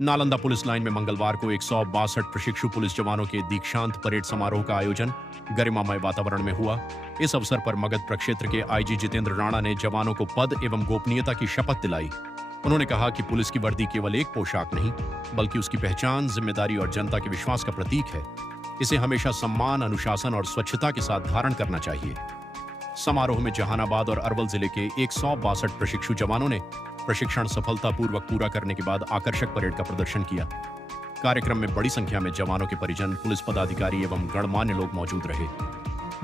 Nalanda police line में मंगलवार को 162 प्रशिक्षु पुलिस जवानों के दीक्षांत परेड समारोह का आयोजन गरिमामय वातावरण में हुआ। इस अवसर पर मगध प्रक्षेत्र के आईजी जितेंद्र राणा ने जवानों को पद एवं गोपनीयता की शपथ दिलाई। उन्होंने कहा कि पुलिस की वर्दी केवल एक पोशाक नहीं, बल्कि उसकी पहचान, जिम्मेदारी और जनता के विश्वास का प्रतीक है। इसे हमेशा सम्मान, अनुशासन और स्वच्छता के साथ धारण करना चाहिए। समारोह में जहानाबाद और अरवल जिले के 162 प्रशिक्षु जवानों ने प्रशिक्षण सफलतापूर्वक पूरा करने के बाद आकर्षक परेड का प्रदर्शन किया। कार्यक्रम में बड़ी संख्या में जवानों के परिजन, पुलिस पदाधिकारी एवं गणमान्य लोग मौजूद रहे।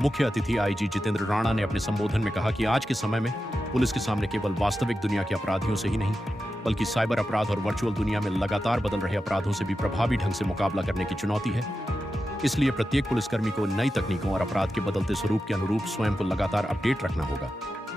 मुख्य अतिथि आईजी जितेंद्र राणा ने अपने संबोधन में कहा कि आज के समय में पुलिस के सामने केवल वास्तविक दुनिया के अपराधियों से ही नहीं, बल्कि साइबर अपराध और वर्चुअल दुनिया में लगातार बदल रहे अपराधों से भी प्रभावी ढंग से मुकाबला करने की चुनौती है। इसलिए प्रत्येक पुलिसकर्मी को नई तकनीकों और अपराध के बदलते स्वरूप के अनुरूप स्वयं को लगातार अपडेट रखना होगा।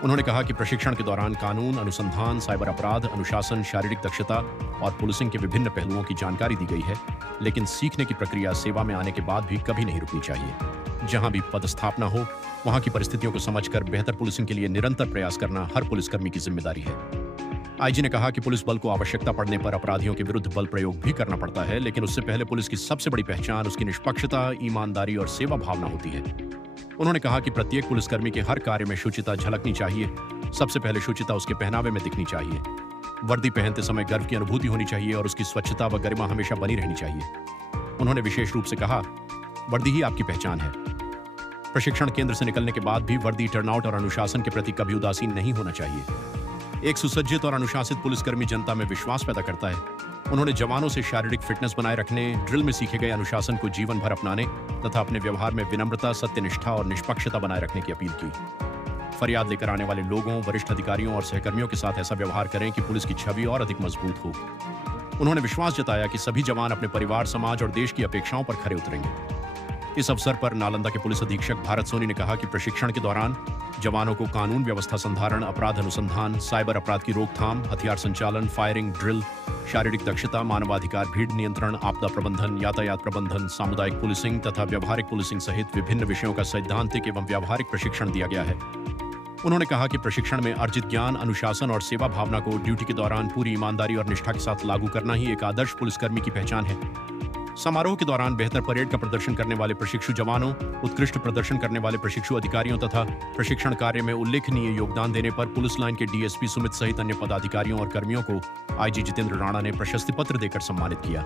उन्होंने कहा कि प्रशिक्षण के दौरान कानून, अनुसंधान, साइबर अपराध, अनुशासन, शारीरिक दक्षता और पुलिसिंग के विभिन्न पहलुओं की जानकारी दी गई है, लेकिन सीखने की प्रक्रिया सेवा में आने के बाद भी कभी नहीं रुकनी चाहिए। जहां भी पदस्थापना हो, वहां की परिस्थितियों को समझकर बेहतर पुलिसिंग के लिए निरंतर प्रयास करना हर पुलिसकर्मी की जिम्मेदारी है। आईजी ने कहा कि पुलिस बल को आवश्यकता पड़ने पर अपराधियों के विरुद्ध बल प्रयोग भी करना पड़ता है, लेकिन उससे पहले पुलिस की सबसे बड़ी पहचान उसकी निष्पक्षता, ईमानदारी और सेवा भावना होती है। उन्होंने कहा कि प्रत्येक पुलिसकर्मी के हर कार्य में शुचिता झलकनी चाहिए। सबसे पहले शुचिता उसके पहनावे में दिखनी चाहिए। वर्दी पहनते समय गर्व की अनुभूति होनी चाहिए और उसकी स्वच्छता व गरिमा हमेशा बनी रहनी चाहिए। उन्होंने विशेष रूप से कहा, वर्दी ही आपकी पहचान है। प्रशिक्षण केंद्र से निकलने के बाद भी वर्दी, टर्नआउट और अनुशासन के प्रति कभी उदासीन नहीं होना चाहिए। एक सुसज्जित और अनुशासित पुलिसकर्मी जनता में विश्वास पैदा करता है। उन्होंने जवानों से शारीरिक फिटनेस बनाए रखने, ड्रिल में सीखे गए अनुशासन को जीवन भर अपनाने तथा अपने व्यवहार में विनम्रता, सत्यनिष्ठा और निष्पक्षता बनाए रखने की अपील की। फरियाद लेकर आने वाले लोगों, वरिष्ठ अधिकारियों और सहकर्मियों के साथ ऐसा व्यवहार करें कि पुलिस की छवि और अधिक मजबूत हो। उन्होंने विश्वास जताया कि सभी जवान अपने परिवार, समाज और देश की अपेक्षाओं पर खरे उतरेंगे। इस अवसर पर नालंदा के पुलिस अधीक्षक भारत सोनी ने कहा कि प्रशिक्षण के दौरान जवानों को कानून व्यवस्था संधारण, अपराध अनुसंधान, साइबर अपराध की रोकथाम, हथियार संचालन, फायरिंग ड्रिल, शारीरिक दक्षता, मानवाधिकार, भीड़ नियंत्रण, आपदा प्रबंधन, यातायात प्रबंधन, सामुदायिक पुलिसिंग तथा व्यावहारिक पुलिसिंग सहित विभिन्न विषयों का सैद्धांतिक एवं व्यावहारिक प्रशिक्षण दिया गया है। उन्होंने कहा कि प्रशिक्षण में अर्जित ज्ञान, अनुशासन और सेवा भावना को ड्यूटी के दौरान पूरी ईमानदारी और निष्ठा के साथ लागू करना ही एक आदर्श पुलिसकर्मी की पहचान है। समारोह के दौरान बेहतर परेड का प्रदर्शन करने वाले प्रशिक्षु जवानों, उत्कृष्ट प्रदर्शन करने वाले प्रशिक्षु अधिकारियों तथा प्रशिक्षण कार्य में उल्लेखनीय योगदान देने पर पुलिस लाइन के डीएसपी सुमित सहित अन्य पदाधिकारियों और कर्मियों को आईजी जितेंद्र राणा ने प्रशस्ति पत्र देकर सम्मानित किया।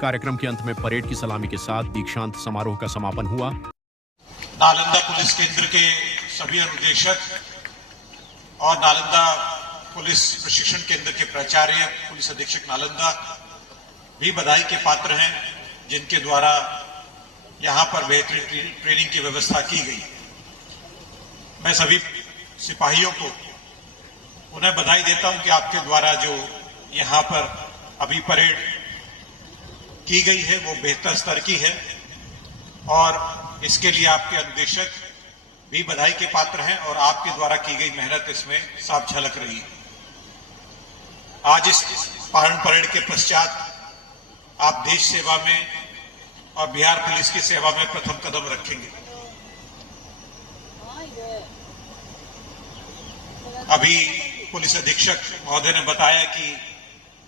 कार्यक्रम के अंत में परेड की सलामी के साथ दीक्षांत समारोह का समापन हुआ। नालंदा पुलिस केंद्र के सभी अनुदेशक और नालंदा पुलिस प्रशिक्षण केंद्र के प्राचार्य, पुलिस अधीक्षक नालंदा भी बधाई के पात्र हैं, जिनके द्वारा यहां पर बेहतरीन ट्रेनिंग की व्यवस्था की गई। मैं सभी सिपाहियों को उन्हें बधाई देता हूं कि आपके द्वारा जो यहां पर अभी परेड की गई है वो बेहतर स्तर की है और इसके लिए आपके अनुदेशक भी बधाई के पात्र हैं और आपके द्वारा की गई मेहनत इसमें साफ झलक रही है। आज इस परेड के पश्चात आप देश सेवा में और बिहार पुलिस की सेवा में प्रथम कदम रखेंगे। अभी पुलिस अधीक्षक महोदय ने बताया कि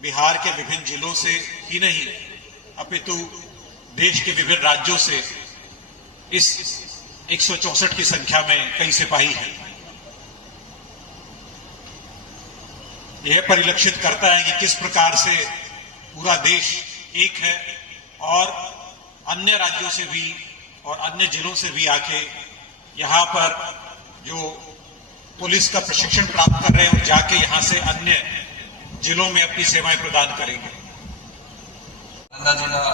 बिहार के विभिन्न जिलों से ही नहीं अपितु देश के विभिन्न राज्यों से इस 164 की संख्या में कई सिपाही हैं। यह परिलक्षित करता है कि किस प्रकार से पूरा देश एक है और अन्य राज्यों से भी और अन्य जिलों से भी आके यहां पर जो पुलिस का प्रशिक्षण प्राप्त कर रहे हैं और जाके यहां से अन्य जिलों में अपनी सेवाएं प्रदान करेंगे। नालंदा जिला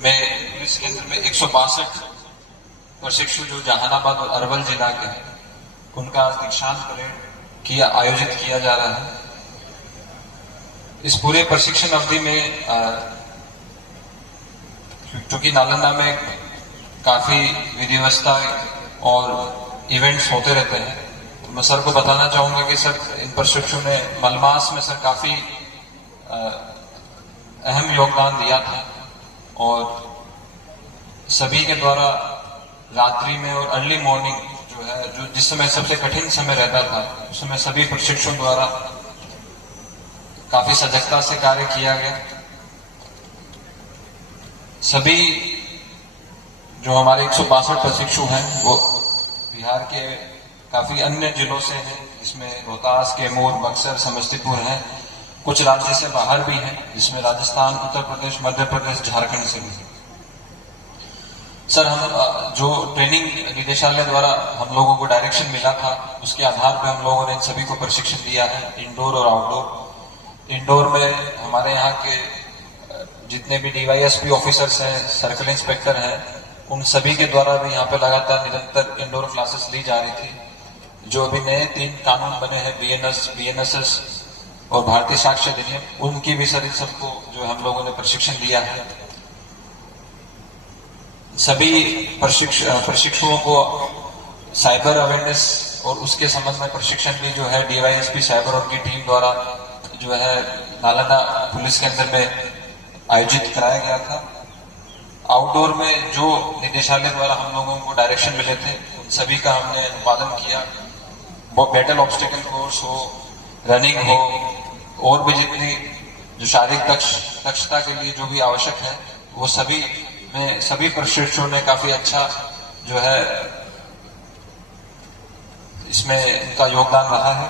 में पुलिस केंद्र में 162 प्रशिक्षु जो जहानाबाद और अरवल जिला के हैं, उनका आज दीक्षांत परेड आयोजित किया जा रहा है। इस पूरे प्रशिक्षण अवधि में क्योंकि नालंदा में काफी विधि व्यवस्था और इवेंट्स होते रहते हैं, तो मैं सर को बताना चाहूंगा कि सर इन प्रशिक्षु ने मलमास में सर काफी अहम योगदान दिया था और सभी के द्वारा रात्रि में और अर्ली मॉर्निंग जो है, जो जिस समय सबसे कठिन समय रहता था, उस समय सभी प्रशिक्षुओं द्वारा काफी सजगता से कार्य किया गया सभी जो हमारे 162 प्रशिक्षु हैं वो बिहार के काफी अन्य जिलों से हैं, जिसमें रोहतास, कैमूर, बक्सर, समस्तीपुर हैं। कुछ राज्य से बाहर भी हैं, जिसमें राजस्थान, उत्तर प्रदेश, मध्य प्रदेश, झारखंड से भी। सर, हम जो ट्रेनिंग निदेशालय द्वारा हम लोगों को डायरेक्शन मिला था, उसके आधार पर हम लोगों ने इन सभी को प्रशिक्षण दिया है, इंडोर और आउटडोर। इंडोर में हमारे यहाँ के जितने भी डीवाईएसपी ऑफिसर्स हैं, सर्कल इंस्पेक्टर हैं, उन सभी के द्वारा भी यहाँ पे लगातार निरंतर इंडोर क्लासेस ली जा रही थी। जो अभी नए 3 कानून बने हैं, बीएनएसएस और भारतीय साक्ष्य अधिनियम, उनकी भी सर सबको जो हम लोगों ने प्रशिक्षण दिया है। सभी प्रशिक्षुओं को साइबर अवेयरनेस और उसके संबंध में प्रशिक्षण भी जो है डीवाईएसपी साइबर और उनकी टीम द्वारा जो है नालंदा पुलिस के अंदर में आयोजित कराया गया था। आउटडोर में जो निदेशालय द्वारा हम लोगों को डायरेक्शन मिले थे, उन सभी का हमने अनुपालन किया। वो बैटल ऑब्स्टिकल कोर्स हो, रनिंग हो, और भी जितनी जो शारीरिक दक्षता के लिए जो भी आवश्यक है, वो सभी में सभी प्रशिक्षुओं ने काफी अच्छा जो है इसमें उनका योगदान रहा है।